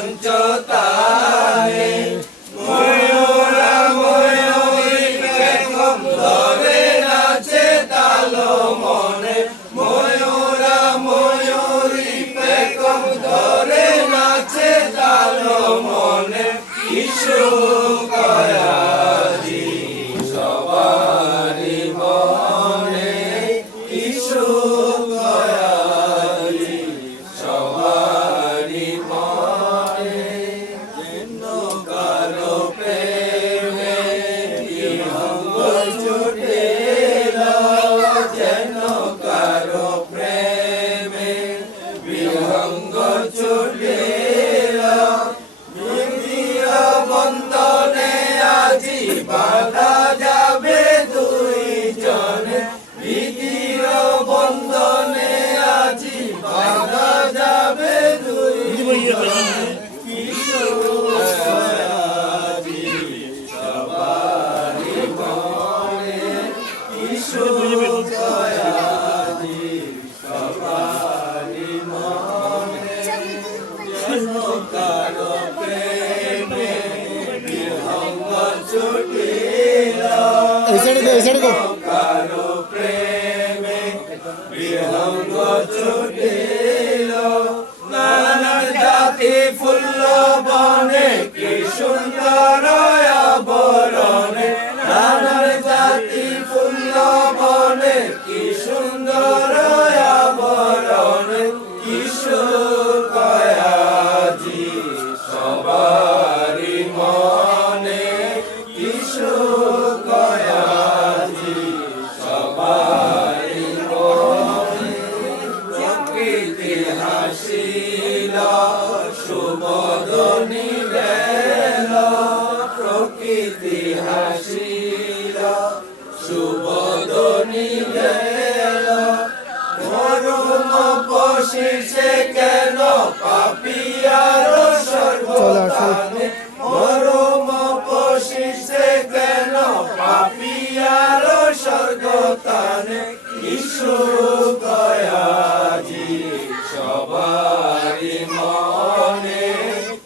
cần ta এই সাইডে গো এই সাইডে গো নানান প্রকৃতি হাসিল সুবদনি বেল প্রকৃতি হাসিল সুবদনি বেল মরুম বসিছে কেন পাপিয়ার সর্বদানে মরুম বসিছে কেন পাপিয়ার স্বর্গতানে ঈশ্বর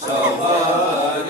Shabbat